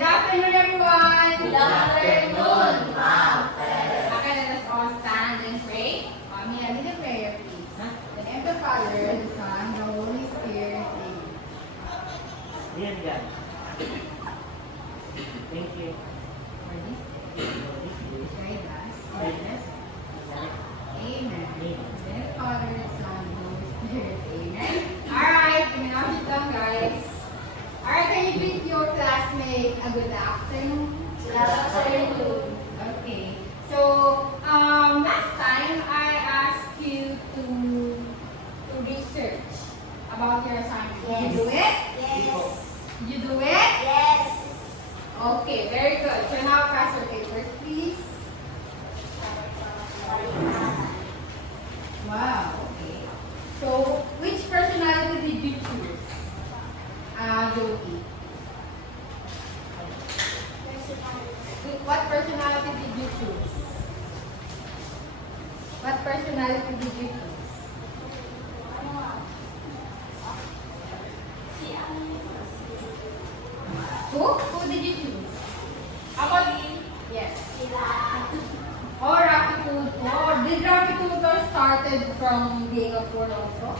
Good afternoon, everyone. Good afternoon, Ma'am. Okay, let us all stand and pray. Me, I need a prayer, please. The name of the Father, the Son, the Holy Spirit. Amen. Yan, yan. Thank you. Ready? Very nice. Yes. Amen. The name of the Father, the Son, the Holy Spirit. Amen. Alright, coming out sit down, guys. Alright, can you greet your classmate a good afternoon? Good afternoon. Okay. So, last time I asked you to research about your assignment. Did you do it? Yes. Did you do it? Yes. Okay, very good. So now pass your papers, please. Wow, okay. So, which personality did you choose? Jyoti. What personality did you choose? What personality did you choose? Who did you choose? Ako din. Yes. Oh, Rocky Tutor. Did Rocky Tutor started from being a poor also?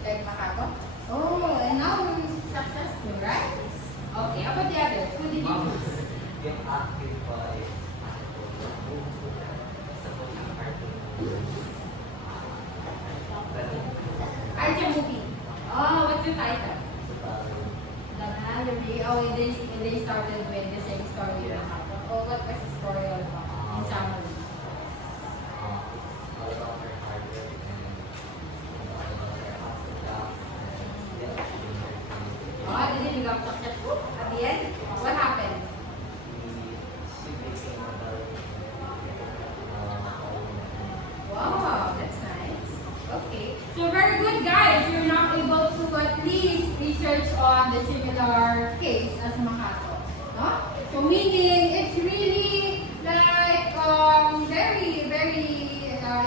Like Makato? Oh, and now he's successful, right? Okay, how about the others? Who did you choose? Yung active pa is Art your movie. Oh, what's your title? The Mallory. Oh, they started with the same story. Yeah. Oh, what was the story all about? In summary. Oh, did it become successful at the end? What happened? Wow, that's nice. Okay. So very good, guys. You're now able to at least research on the similar case as Makato. No? So meaning it's really like very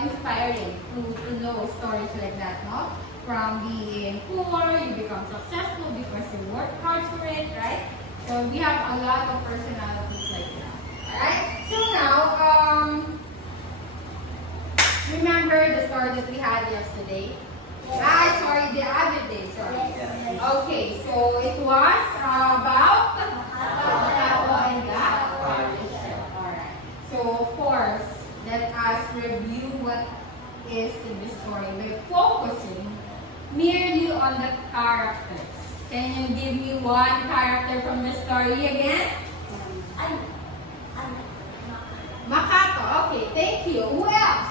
inspiring to know stories like that, no? From being poor, you become successful because you work hard for it, right? So we have a lot of personalities like that. Alright? So now, remember the story that we had yesterday? Sorry, the other day, sorry. Yes. Okay, so it was about Makato and the Alright. So of course, let us review what is in the story by focusing merely on the characters. Can you give me one character from the story again? Makato. Okay, thank you. Who else?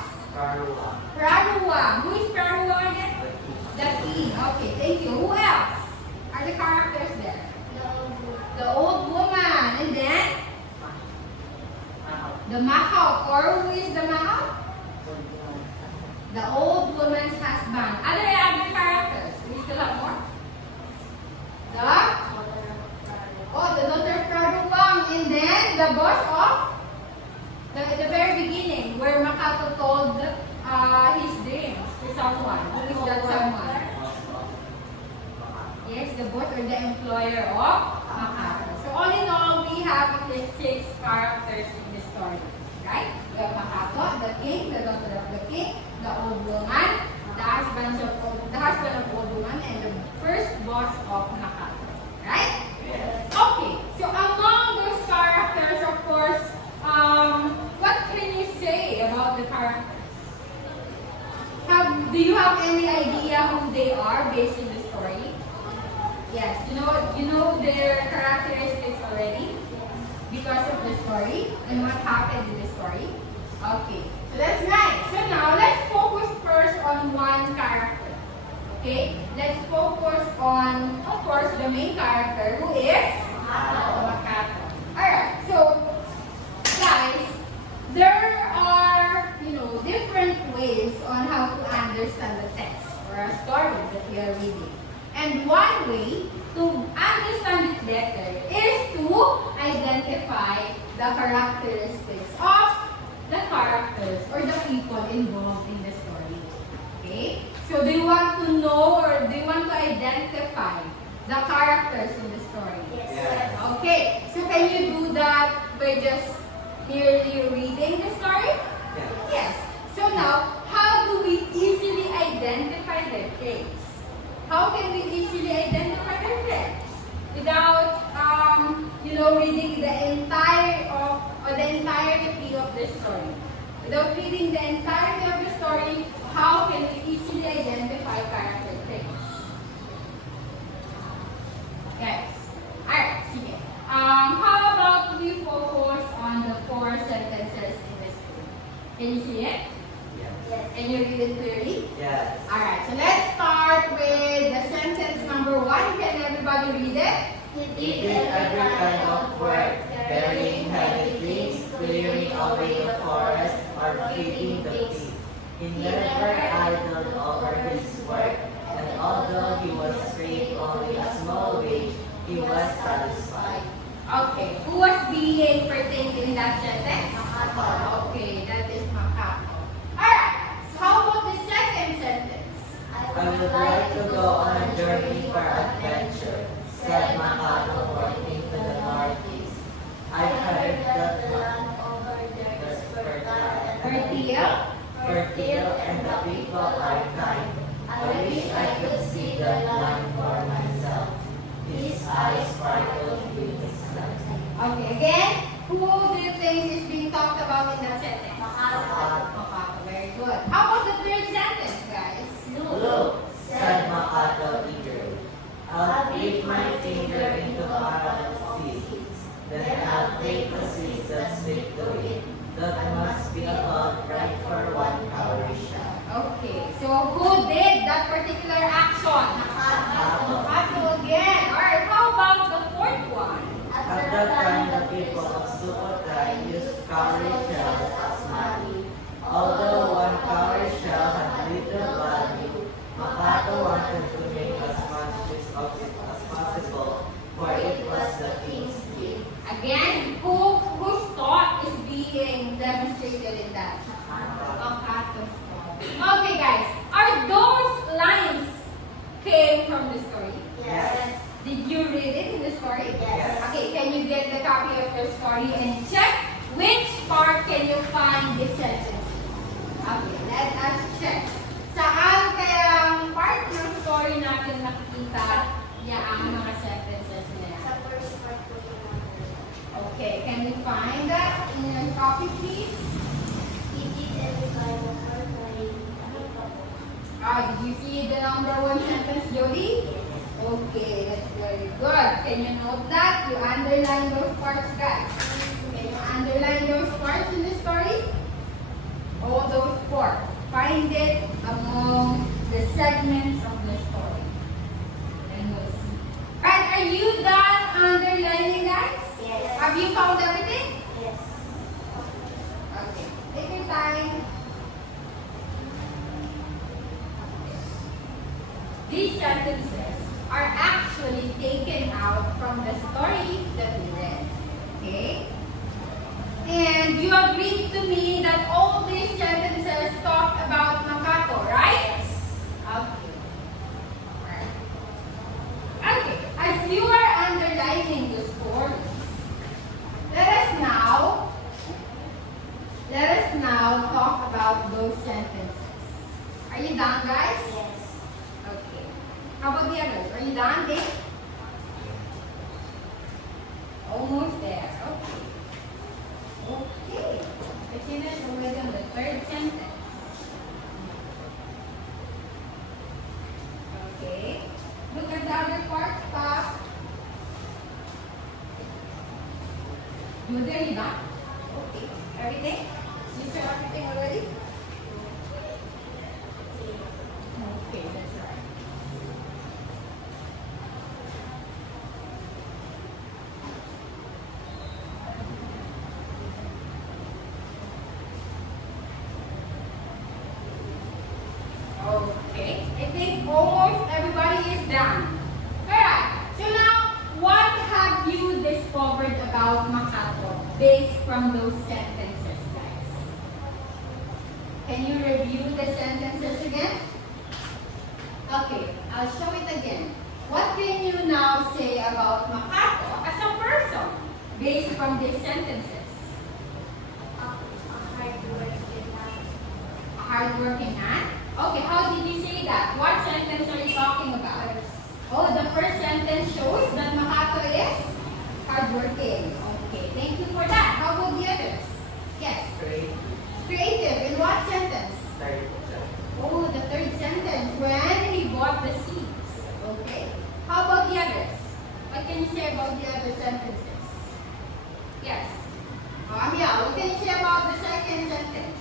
Praruwang. Who is Praruwang again? The king. Okay, thank you. Who else are the characters there? The old woman. And then? The Makaw. Or who is the Makaw? The old woman's husband. Other characters? Do we still have more? The daughter of Praruwang. And then the boss of the very beginning, where Makato told his dreams to someone. Who is that someone? Yes, the boss or the employer of Makato. So all in all, we have at least 6 characters in the story. Right? We have Makato, the king, the daughter of the king, the old woman, the husband of old woman, and the first boss of Makato. Right? Okay. So among those characters, of course, what can you say about the characters? Do you have any idea who they are based on the story? Yes, you know their characteristics already because of the story and what happened in the story. Okay, so that's nice. So now let's focus first on one character. Okay, let's focus on, of course, the main character who is Makato. Alright, so guys, there are, different ways on how to understand the text or a story that we are reading. And one way to understand it better is to identify the characteristics of the characters or the people involved in the story. Okay? So do you want to know or do you want to identify the characters in the story? Yes. Okay. So can you we're just merely reading the story? Yeah. Yes. So now, how do we easily identify their traits? How can we easily identify their traits? Without, reading the entirety of the story. Without reading the entirety of the story, how can we easily identify character traits? Yes. Alright, sige. How about we focus on the 4 sentences in this book? Can you see it? Yeah. Can you read it clearly? Yes. Alright, so let's start with the sentence number 1. Can everybody read it? He did every kind of work, carrying heavy things, clearing away the forest, or feeding the pigs. He never idled over his work, and although he was paid only a small wage, he was satisfied. Okay, who was being pertained in that sentence? Makato. Okay, that is Makato. Alright, so how about the second sentence? I would like to go on a journey for adventure, said Makato, pointing to the northeast. I heard that the land over there is fertile, and the people are kind. I wish I could see the land for myself. His eyes sparkled with the sun. Okay, again, who do you think is being talked about in that sentence? Makato. Makato, very good. How about the third sentence, guys? Look, said Makato eagerly. I'll dip my finger into carrot seeds. Then I'll take the seeds that stick to it. That must be about right for one cowrie shell. Okay, so who did that particular action? Makato. Makato again. Alright, how about the fourth one? At that time, the people of Sukhothai used cowrie shells as money. Although one cowrie shell had little value, Makato wanted to make as much use of it as possible, for it was the king's gift. Again, whose thought is being demonstrated in that? Makato's thought. Okay, guys, are those lines came from the story? Yes. Did you read it in the story? Yes. Okay, can you get the copy of the story and check which part can you find this sentence? Okay, let us check. Saan kaya part ng story natin nakikita niya ang mga sentences na yan? first part po yung Okay, can you find that in your copy, please? he did every kind of work like Did you see the number 1 sentence, Jody? Okay, that's very good. Can you note that? You underline those parts, guys. Can you underline those parts in the story? All those 4. Find it among the segments of the story. And we'll see. Right, are you done underlining, guys? Yes. Have you found everything? Yes. Okay, take your time. These sentences are actually taken out from the story that we read. Okay? And you agreed to me that all these sentences talk about Makato, right? Okay. Alright. Okay. As you are underlining the story, let us now talk about those sentences. Are you done, guys? Yes. Okay. How about the others? Are you done, Dave? Almost there. Okay. Okay. I finished already on the third sentence. Okay. Look at the other part. Stop. You there, you done? Okay. Everything? You said everything already? Okay, that's right. Okay, I think almost everybody is done. Alright, so now what have you discovered about Makato based from those sentences, guys? Can you review the sentences again? Okay, I'll show it again. What can you now say about Makato as a person based from these sentences? hardworking man. Okay, how did you say that? What sentence are you talking about? Oh, the first sentence shows that Makato is hardworking. Okay, thank you for that. How about the others? Yes. Creative. In what sentence? Oh, the third sentence. When he bought the seeds. Okay. How about the others? What can you say about the other sentences? Yes. Yeah. What can you say about the second sentence?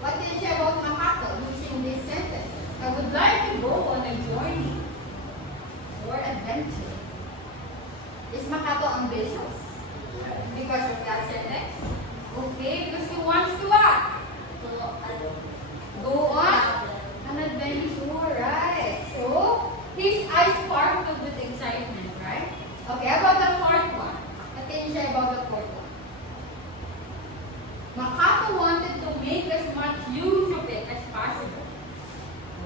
What can you say about Makato using this sentence? I would like to go on a journey or adventure. Is Makato ambitious? Because of that sentence? Okay, because he wants to what? Go on an adventure, right? So, his eyes sparkled with excitement, right? Okay, about the fourth one. What can you say about the fourth one? Makato wanted to make as much use of it as possible.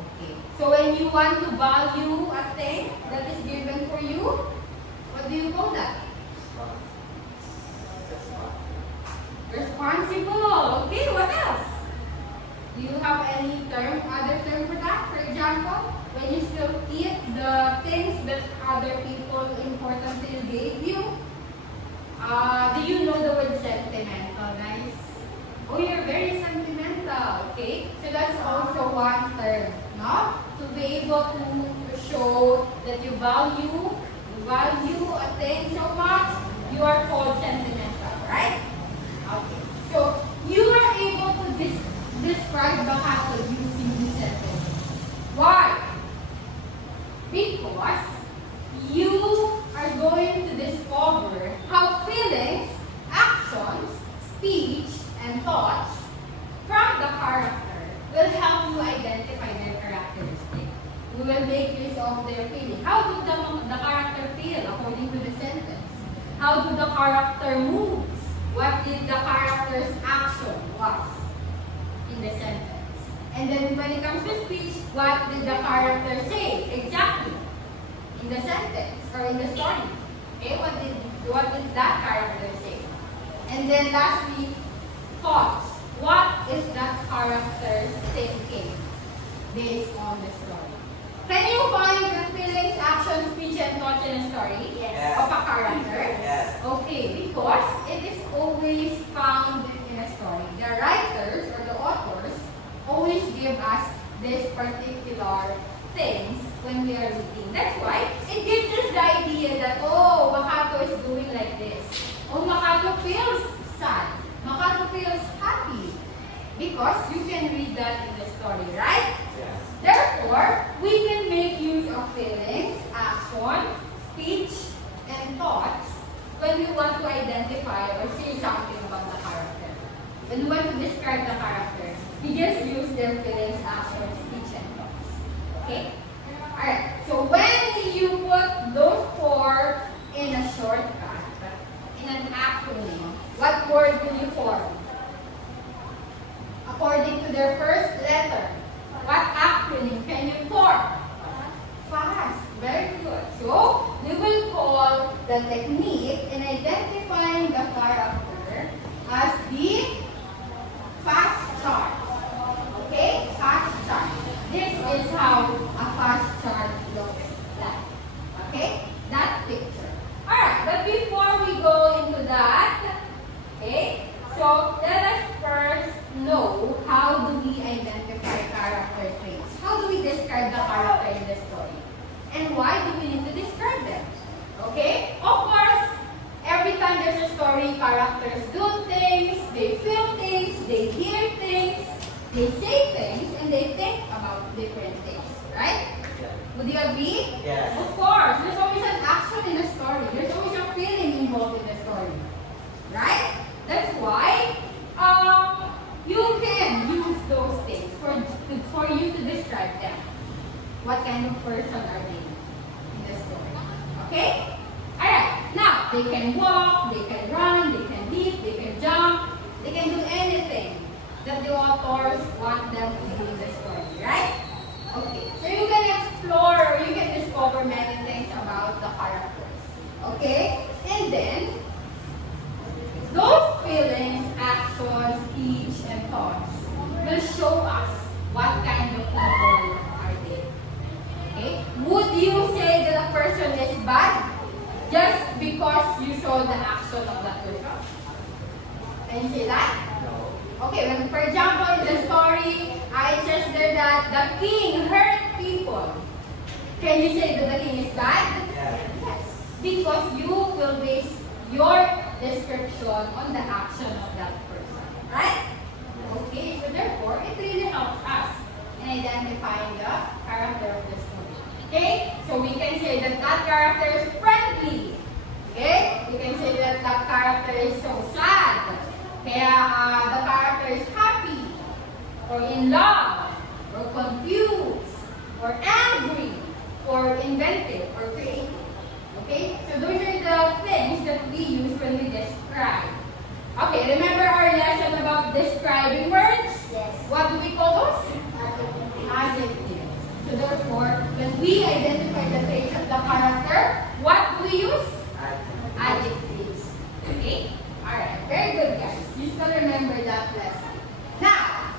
Okay. So when you want to value a thing that is given for you, what do you call that? Responsible. Okay, what else? Do you have any other term for that? For example, when you still eat the things that other people importantly gave you, do you know the word sentimental, guys? Oh, you're very sentimental. Okay, so that's also one term, no? To be able to show that you value a thing so much, you are called sentimental, right? Okay. So you are able to describe Makato using these sentences. Why? Because you are going to discover how feelings, actions, speech, and thoughts from the character will help you identify their characteristics. We will make use of their feeling. How do the character feel according to the sentence? How do the character move? What did the character's action was in the sentence? And then when it comes to speech, what did the character say exactly in the sentence or in the story? Okay, what did that character say? And then lastly, thoughts. What is that character's thinking based on the story? Can you find the feelings, actions, speech, and thoughts in a story? Yes. Of a character? Yes. Okay, because it is always found in a story. The writers or the authors always give us this particular things when we are reading. That's why it gives us the idea that, oh, Makato is doing like this. Oh, Makato feels sad. Makato feels happy. Because you can read that in the story, right? Yes. Therefore, we can make use of feelings, action, speech, and thoughts when we want to identify or say something about the character. When we want to describe the character, we just use their feelings, action, speech, and thoughts. Okay? Alright, so when you put those four in a shortcut, in an acronym, what word will you form? According to their first letter, what acronym can you form? Fast. Very good. So, we will call the technique in identifying the character as the fast chart. Okay? Fast chart. This is how a fast chart looks like. Okay? That picture. Alright, but before we go into that, okay, so let us first know how do we identify character traits. How do we describe the character in the story? And why do we need to describe them? Okay? Of course, every time there's a story, characters do things, they feel things, they hear things, they say things, and they think about different things. Right? Would you agree? Yes. Of course. There's always an action in a story. There's always a feeling involved in the story. Right? That's why you can use those things for you to describe them. What kind of person are they in the story? Okay? Alright. Now, they can walk, they can run, they can leap, they can jump, they can do anything that the authors want them to do in the story. Right? Okay. So you can explore or you can discover many things about the characters. Okay? And then, those feelings, actions, speech, and thoughts will just because you saw the action of that person? Can you say that? Okay, when, for example, in the story, I says there that the king hurt people. Can you say that the king is bad? Yes. Because you will base your description on the action of that person. Right? Okay, so therefore, it really helps us in identifying the character of the story. Okay? So we can say that that character is friendly. Okay? You can say that that character is so sad. Kaya the character is happy, or in love, or confused, or angry, or inventive, or creative. Okay? So those are the things that we use when we describe. Okay, remember our lesson about describing words? Yes. What do we call those? Adjectives. So therefore, when we identify the traits of the character, what do we use? Adjectives. Okay? Alright, very good guys. You still remember that lesson. Now,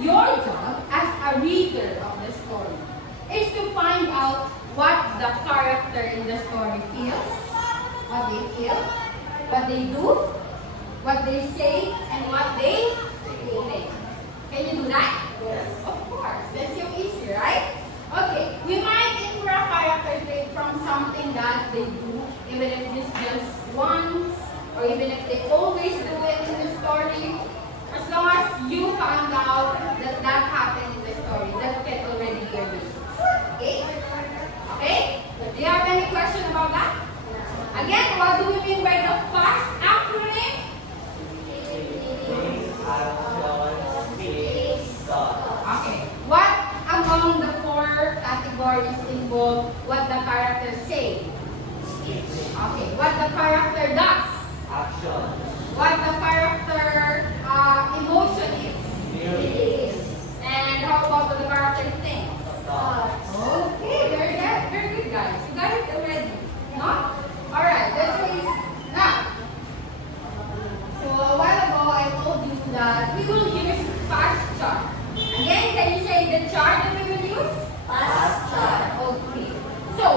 your job as a reader of the story is to find out what the character in the story feels, what they feel, what they do, what they say, and what they think. Can you do that? Yes. Of course. That's so easy, right? Okay. We might infer a character trait from something that they do, even if it's just once, or even if they always do it in the story. As long as you found out that that happened in the story, that can already be a reason. Okay? Okay? Do you have any question about that? Again, what do we mean by the FAST acronym? Okay. What among the four categories involve what the character say? Okay. What the character does? Action. What the character emotion is? And how about what the character thinks? Okay, very good guys. You got it already. No? Alright, that's what is now. So a while ago I told you that we will use fast chart. Again, can you say the chart that we will use? Fast chart. Okay. So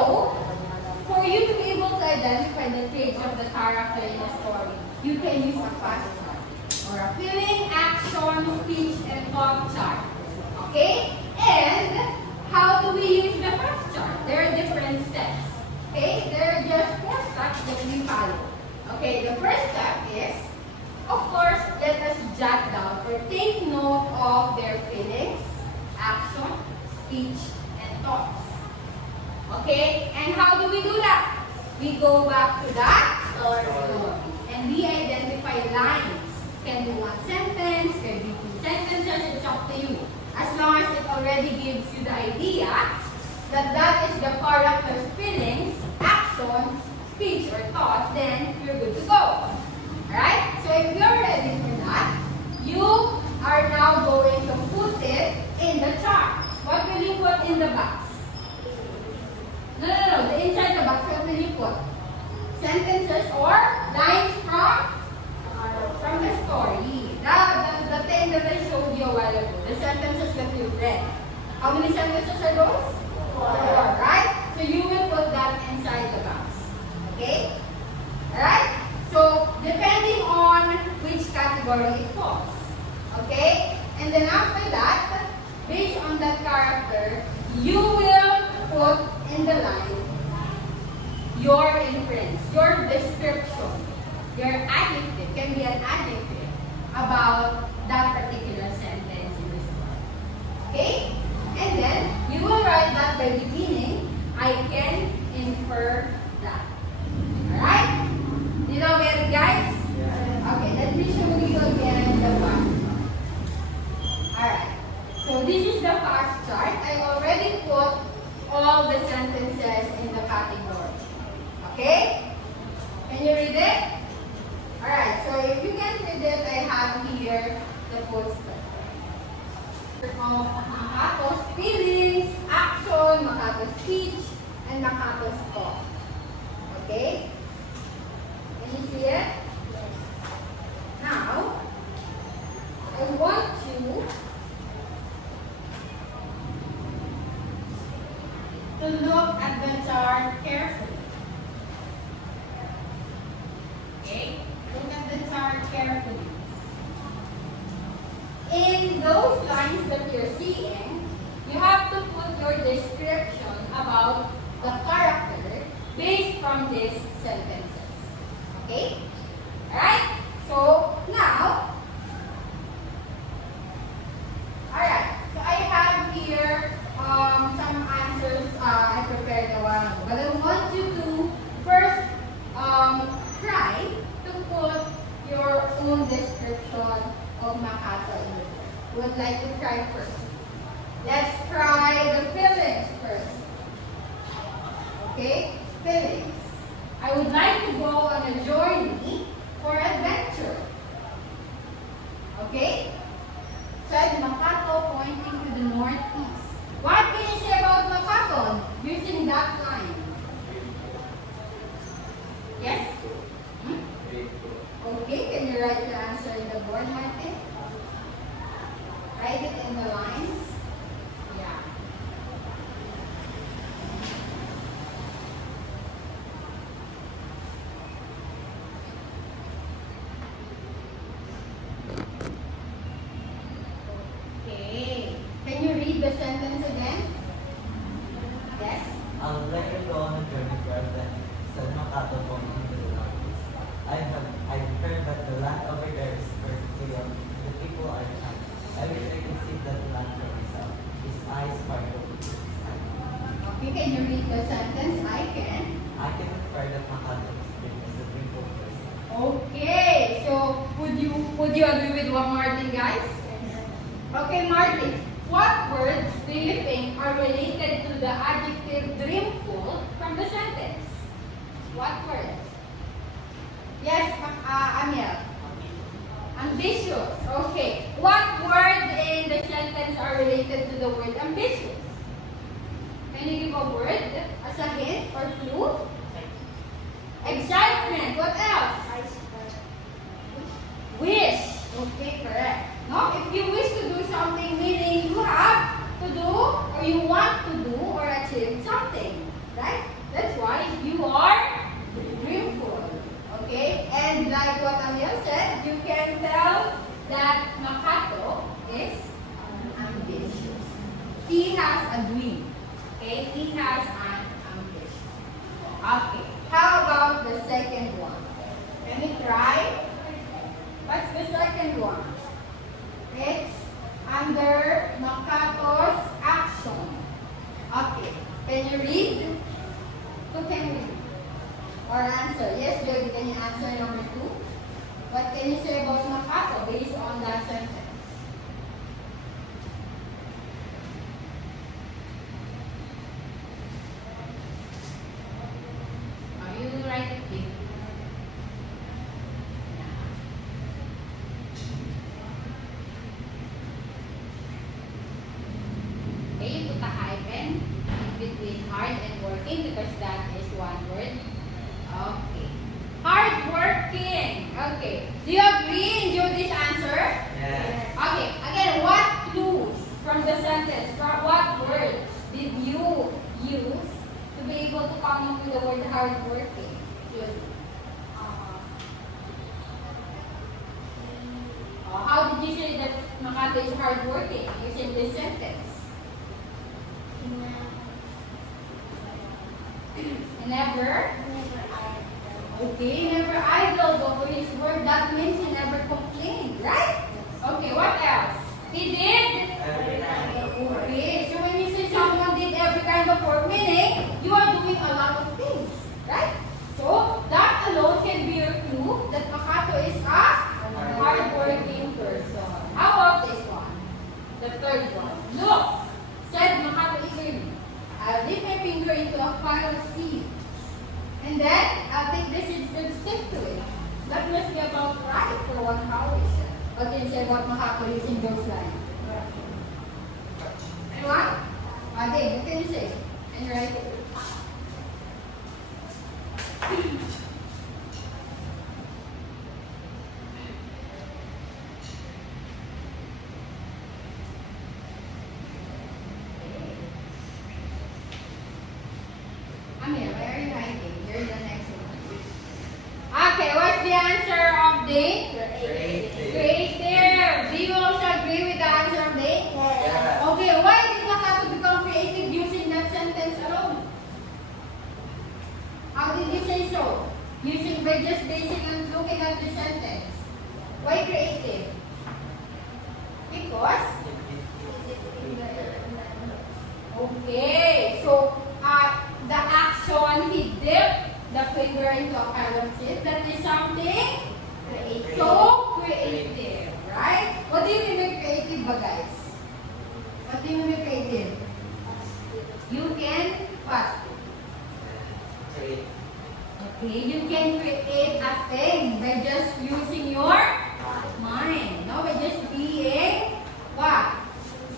for you to be able to identify the traits of the character in a story, you can use a fast chart or a feeling, action, speech, and thought chart. Okay? And how do we use the fast chart? There are different steps. Okay? There are just 4 steps that we follow. Okay, the first step is, of course, let us jot down or take note of their feelings, action, speech, and thoughts. Okay? And how do we do that? We go back to that story. And we identify lines. Can be 1 sentence, can be 2 sentences, it's up to you. As long as it already gives you the idea that that is the character's feelings, actions, speech, or thoughts, then you're good to go. Alright? So if you're ready for that, you are now going to put it in the chart. What will you put in the box? No. The inside the box, what will you put? Sentences or lines from the story. The thing that I showed you a while ago. The sentences that you read. How many sentences are those? 4, right? So you will put that inside the box. Okay? Alright? So, depending on which category it falls. Okay? And then after that, based on that character, you will put in the line your inference, your description, your adjective, can be an adjective, about that particular sentence in the story. Okay? And then, you will write that by beginning, I can infer that. Alright? Did you know get it, guys? Okay, let me show you again the fast chart. Alright. So this is the fast chart. I already put all the sentences in the category. Okay? Can you read it? Alright, so if you can't read it, I have here the full script. Of Makato's feelings, action, Makato's speech, and Makato's thought. Okay? Can you see it? Now, I want you to look at the chart carefully. from these sentences. Okay? Alright? So, now, alright. So, I have here some answers I prepared a while ago. But I want you to first try to put your own description of Makato in the book. Who would like to try first? Let's try the feelings first. Okay? Feelings. I would like to go on a journey for adventure. Okay? Said Makato pointing to the northeast. What can you say about Makato using that line? Yes? Okay, can you write your answer in the board, Martin? Write it in the lines. Yeah. Okay. Can you read the sentence again? Yes? I'll let you go on a journey for adventure, said Makato pointing to the northeast. I've heard that the land over there is perfectly young. The people are kind. I wish I could see that land for myself. His eyes sparkled with excitement. Okay, can you read the sentence? I can. I can infer that Makato is a dreamful person. Okay, so would you agree with what Martin, guys? Okay, Martin, what words do you think are related to the adjective dreamful from the sentence? What words? Yes, Amir. Ambitious. Okay. What words in the sentence are related to the word ambitious? Can you give a word as a hint or clue? Excitement. What else? Wish. Okay, correct. No, if you wish to do something, meaning you have to do or you want to do or achieve something, right? That's why you are dreamful. Okay, and like what Amir said, you can tell that Makato is ambitious. He has a dream. Okay, he has an ambition. Okay, how about the second one? Can we try? What's the second one? It's under Makato's action. Okay, can you read? Who can read? Or answer? Yes, Jody, can you answer number 2? What can you say about Makato based on that sentence? Are you right? Okay, you put a hyphen between hard and working because that is one word. Okay. Hard working. Okay. Do you agree in Judy's answer? Yes. Okay. Again, what clues from the sentence, from what words did you use to be able to come up with the word hard working? Judy. How did you say that Makato is hard working using this sentence? Never. Okay, never idle over his word. That means he never complained, right? Okay, what else? He did? Every kind of work. Okay, so when you say someone did every kind of work, meaning you are doing a lot of things, right? So that alone can be your clue that Makato is a hard-working person. How about this one? The third one. Look, said Makato eagerly. I'll dip my finger into a pile of seeds. And then, I'll take this and stick to it. That must be about right for one Cowrie. What can you say about Makato using those lines? Anyone? Dave, what can you say? And write it. Amir, why are you hiding? You're the next one. Okay, what's the answer of the? Creative. Do you also agree with the answer of the? Yes. Okay, why did Makato become creative using that sentence alone? How did you say Using by just basing on looking at the sentence. Why creative? Because okay, so the action he dipped the finger into a carrot seed, that is something creative. So creative, right? What do you mean by creative ba, guys? What do you mean by creative? You can what? Create. Okay, you can create a thing by just using your mind. No, by just being what?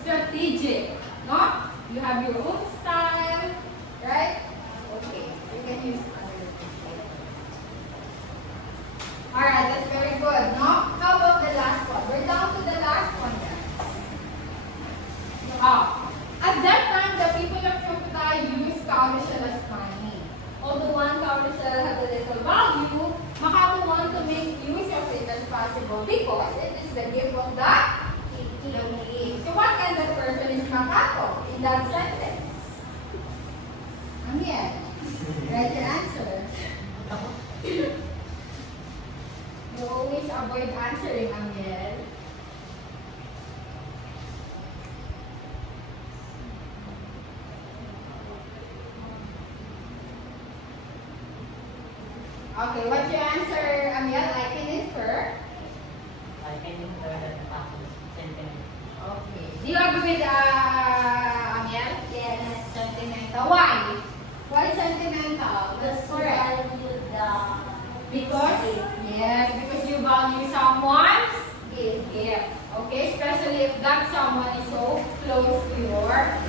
Strategic. No? You have your own style, right? Okay, you can use other things. Alright, that's very good. No? How about the last one? We're down to the last one, guys. At that time, the people of Crocodile used cowrie shell as money. Although one cowrie shell had a little value, Makato wanted to make use of it as possible because it is the gift of the king. So what kind of person is Makato in that sentence? Amiel, write your answer. You always avoid answering, Amiel. Okay, what's your answer, Amiel? I can infer. I can infer that sentiment. Okay. Do you agree with Amiel? Yes. Sentimental. Why? Why sentimental? That's Because correct. value the Because? Yes, because you value someone's gift. Okay, especially if that someone is so close to your heart.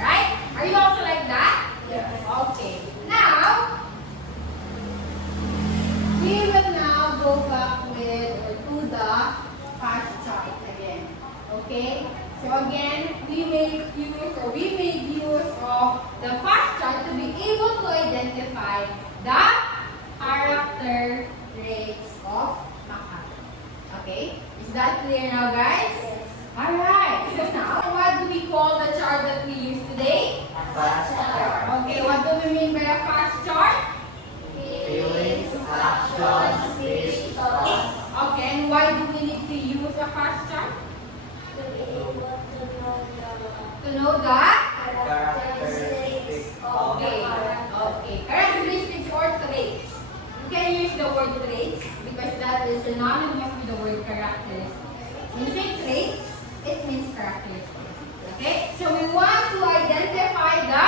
Right? Are you also like that? Yes. Okay. Now, we will now go back with or to the past chart again. Okay? So again, we made use of the past chart to be able to identify the character traits of Makato. Okay? Is that clear now, guys? Yes. Alright. So now, what do we call the chart that we use today? Fast chart. Okay, what do we mean by a fast chart? Feelings, actions, speech, thoughts. Okay, and why do we need to use a fast chart? To be able to know the To know the characteristics of the okay, character. okay. Characteristics or traits. You can use the word traits because that is synonymous with the word characteristics. When you say traits, it means characteristics. Okay? So we want to identify the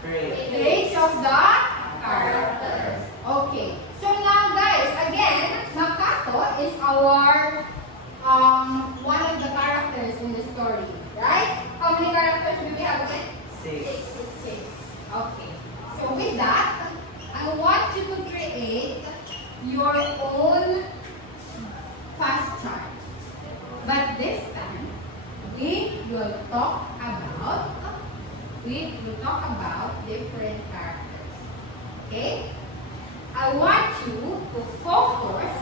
Great. traits of the characters. Okay. So now guys, again, Makato is our one of the characters in the story, right? How many characters do we have again? 6. Six. Okay. So with that, I want you to create your own fast chart. But this time, we will talk about different characters. Okay? I want you to focus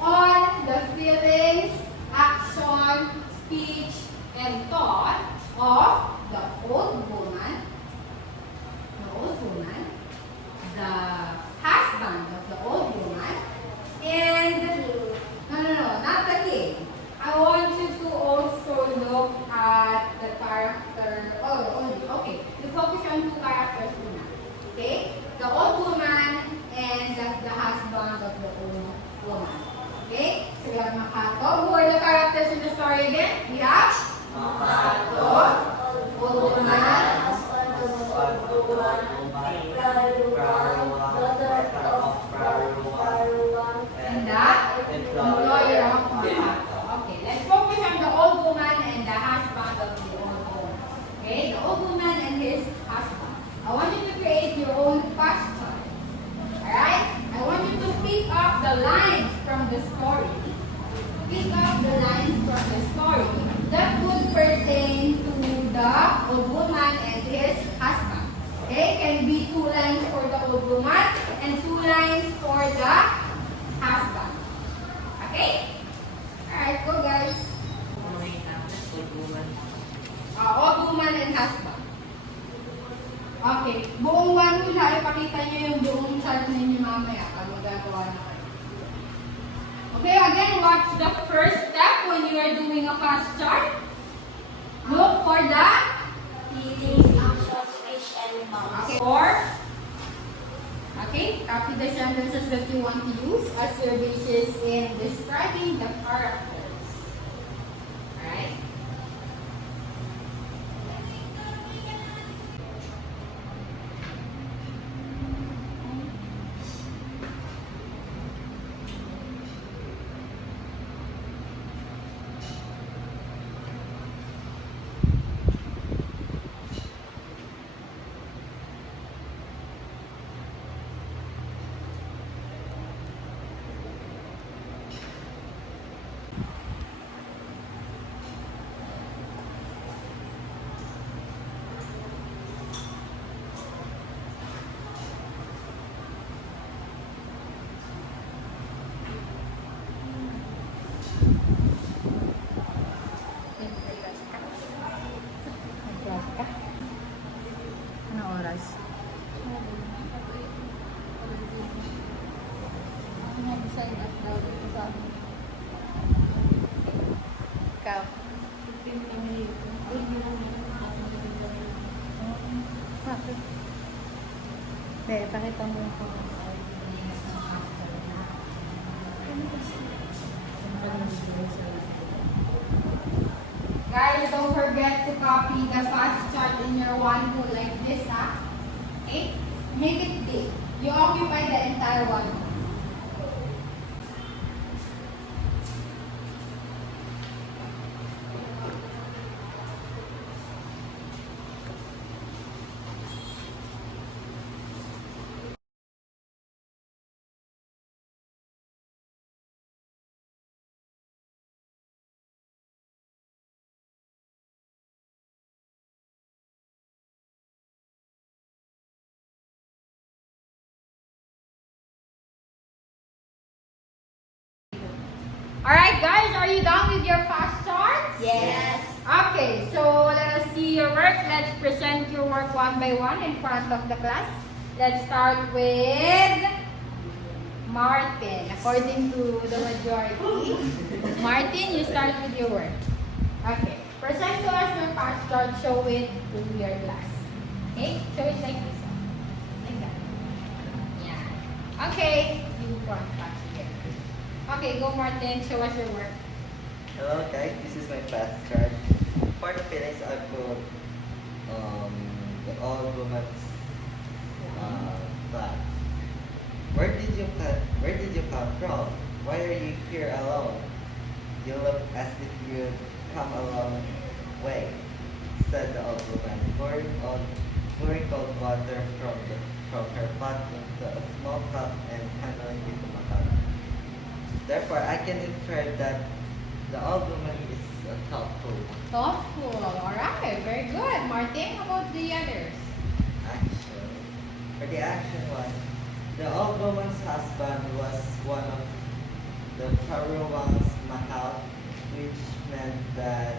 on the feelings, action, speech, and thought of the old woman, the husband of the old woman, and no, not the king. I want you to also look at the character. Okay. You focus on two characters muna. Okay? The old woman and the husband of the old woman. Okay? So we have Makato. Who are the characters in the story again? We have Makato, old woman, and the employer of Makato. Okay, let's focus on the old woman and the husband of the old woman. Okay, the old woman and his husband. I want you to create your own fast chart. Alright? I want you to pick up the lines from the story. Pick up the lines from the story that would pertain to the old woman and his husband. Okay? Can be 2 lines for the old woman and 2 lines for the husband. Okay? Alright, go guys. Old woman and husband. Okay. Buong one whole ha, ipakita nyo yung buong chart ninyo mamaya. Pag you're doing a fast chart, look for the Feelings, actions, speech, and mouths. okay, or okay, copy the sentences that you want to use as your basis in describing the characters. Alright? Ano oras? Sign up daw dito sa amin. Ikaw? Bakit? Hindi, pakita mo yung phone. Guys, don't forget to copy the fast chart in your one book like this, ha? Okay? Make it big. You occupy the entire one. Alright guys, are you done with your fast charts? Yes. Okay, so let us see your work. Let's present your work one by one in front of the class. Let's start with Martin. According to the majority, Martin, you start with your work. Okay, present to us your fast chart. Show it to your class. Okay, show it like this. Like that. Yeah. Okay, you front class here. Okay, go Martin, show us your work. Hello guys, this is my fast chart. For the feelings, I put the all women's class. Where did you come from? Why are you here alone? You look as if you'd come a long way, said the old woman, pouring cold water from her pot into a small cup and handing it to Makato. Therefore, I can infer that the old woman is thoughtful. Thoughtful, alright, very good. Martin, how about the others? Action. For the action one, the old woman's husband was one of the Karuwang's mahal, which meant that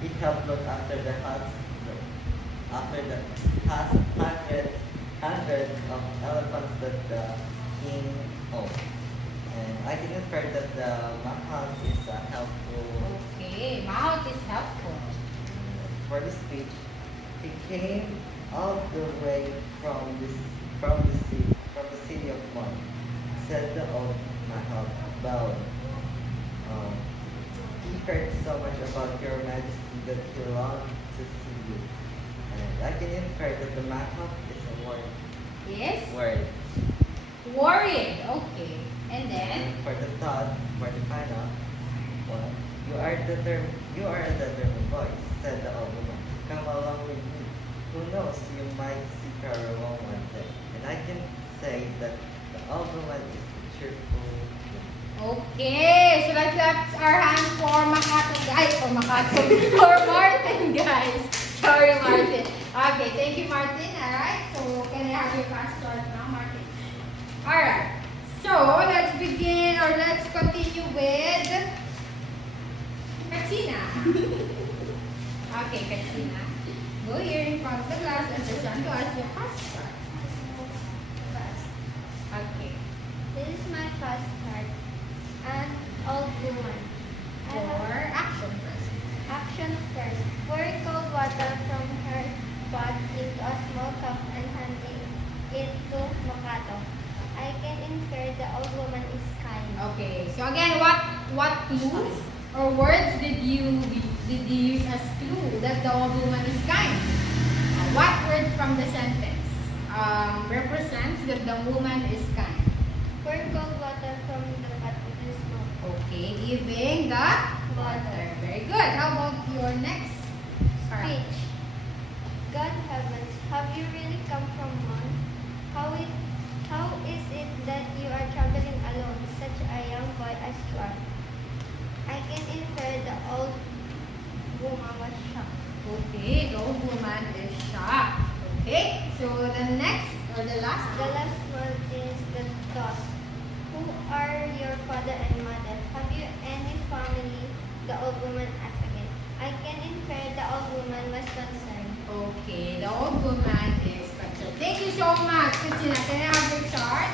he helped look after the hundreds of elephants that the king owned. And I can infer that the mahal is helpful. Okay, mouth is helpful. For the speech, he came all the way from the city of Mon, said the old mahal, bowing. He heard so much about your majesty that he longed to see you. And I can infer that the mahal is a Yes? word. Worried, okay. And then? And for the final one, you are a determined boy, said the old woman. Come along with me. Who knows, you might see Cowrie one day. And I can say that the old woman is cheerful. Okay, so let's clap our hands for Makato, guys. For Makato. For Martin, guys. Sorry, Martin. Okay, thank you, Martin. Alright, so can I have your fast start now, Martin? Alright, so let's begin or let's continue with Katrina. Okay, Katrina. Go here in front of the class and present to us your fast start. Okay. This is my first card. An old woman. I can infer the old woman is kind. Okay. So again, what clues or words did you use as clue that the old woman is kind? What word from the sentence represents that the woman is kind? Pour cold water from the pot with the smoke. Okay, giving the water. Very good. How about your next Speech. God heavens, have you really come from one? How is it that you are traveling alone, such a young boy as you are? I can infer the old woman was shocked. Okay, the old woman is shocked. Okay, so the next or the last The last one is the thought. Who are your father and mother? Have you any family? The old woman asked again. I can infer the old woman was concerned. Okay, the old woman is concerned. Thank you so much, Christina. Can I have your chart?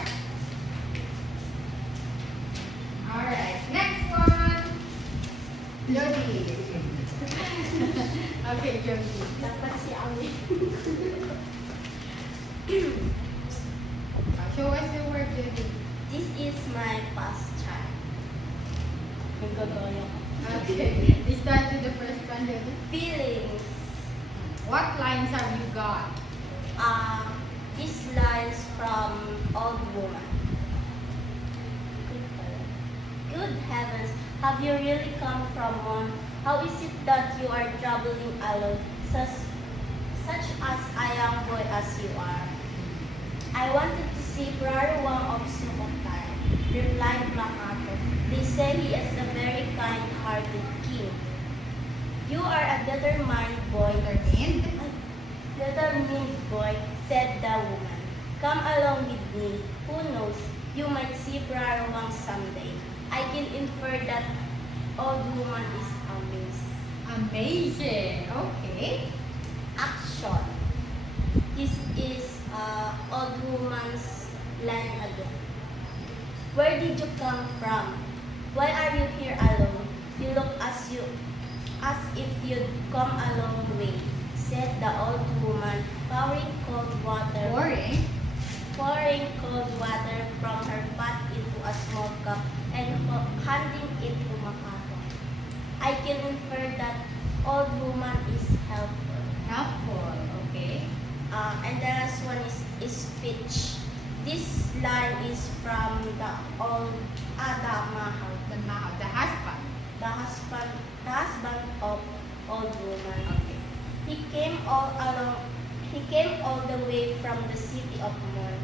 Alright, next one. Jody. Okay, Jody. Dapat si Ami. Show us the word, Jody. This is my past child. Okay, we start with the first one, Jody. Feelings. What lines have you got? These lines from old woman. Good heavens, have you really come from one? How is it that you are traveling alone, such as a young boy as you are? I wanted to see Brother Wang of Sumoktai, replied Makato. They say he is a very kind-hearted king. You are a determined boy. Determined boy, said the woman. Come along with me. Who knows, you might see Brother Wang someday. I can infer that old woman is amazed. Amazing. Okay. Action. This is old woman's line again. Where did you come from? Why are you here alone? You look as if you'd come a long way, said the old woman, pouring cold water from her pot into a small cup and handing it to Makato. I can infer that old woman is helpful. Helpful. Okay. And the last one is speech. This line is from the old Mahal, The husband. the husband of old woman. Okay. He came all the way from the city of Mon,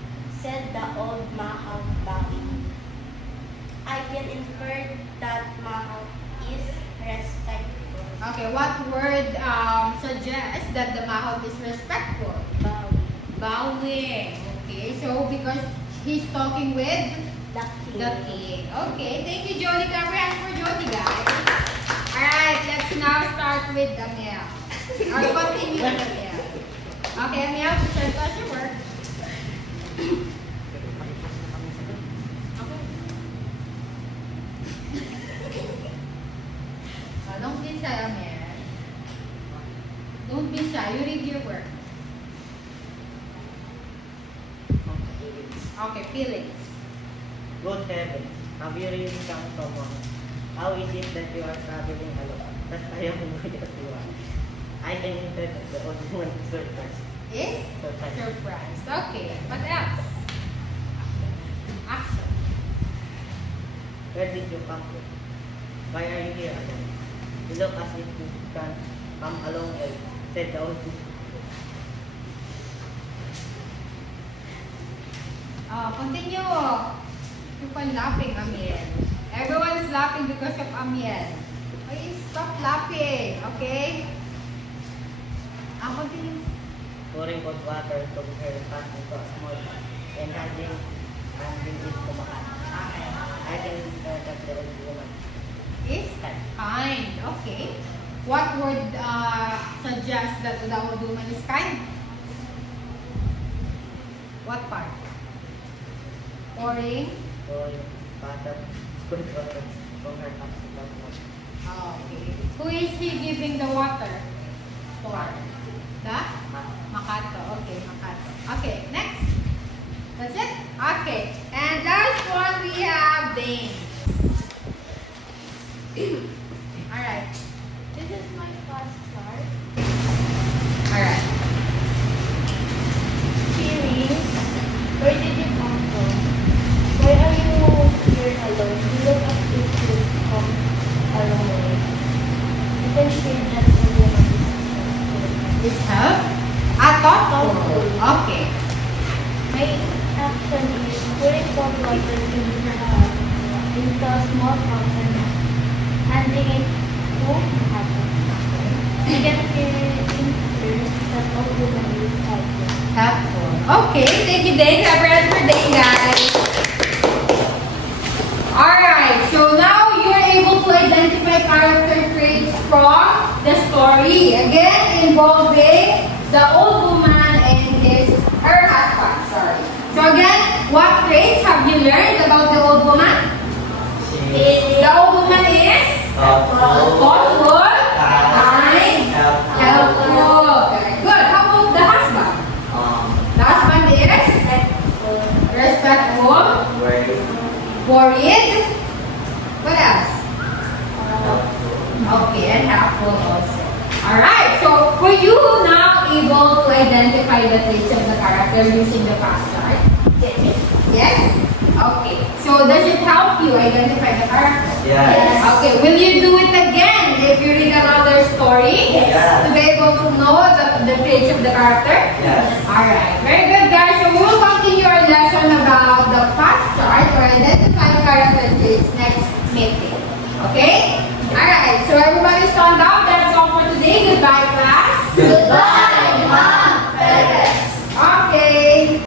said the old Mahal bowing. I can infer that Mahal is respectful. Okay, what word suggests that the mahal is respectful? Bowing. Bowing. Okay, so because he's talking with The king. the king. Okay, thank you, Jody. Cover and for Jody, guys. Alright, let's now start with Amiel. Or continue with Amiel. Okay, Amiel, present us your work. Don't be shy, Amiel. Don't be shy. You read your work. Okay, feelings. Good heavens, have you really come from one? How is it that you are traveling alone? That I am with you are. I can interpret the old woman surprise. Is surprised. Okay, what else? Action. Where did you come from? Why are you here alone? You look as if you can come along well, said the old woman. Continue. Keep on laughing, Amiel. Everyone is laughing because of Amiel. Okay, stop laughing, okay? Continue. Pouring hot water from her pot into a small pot and handing it to Makato. I can interpret the old woman. Is kind. Okay. What word suggests that the old woman is kind? What part? Pouring. Pouring water, cold water from her pot into a small pot. Okay. Who is he giving the water for? The? Pot. Makato. Okay, Makato. Okay, next. That's it? Okay. And last one we have Dane. Alright. This is my first card. Alright. Cowrie, where did you come from? Why are you here alone? You look as if you come a long way. You can say that the woman is It's help? Thoughtful. Okay. my action is pouring cold water into a small cup and handing it to Makato. I can feel in her that all woman is helpful. Helpful. Okay, thank you, Dane. Clap your hands for Dane, guys. Alright, so now you're able to identify character traits from the story. Again, involving the old woman and her husband. Sorry. So again, what traits have you learned about the old woman? The old woman is thoughtful, kind, helpful. Very good. How about the husband? The husband is respectful, worried. What else? Okay, and helpful also. Alright, so were you now able to identify the traits of the character using the past chart? Yes? Okay, so does it help you identify the character? Yes. Okay, will you do it again if you read another story? Yes. To be able to know the traits of the character? Yes. Alright, very good guys. So we will continue our lesson about the past chart or identifying character traits next meeting. Okay?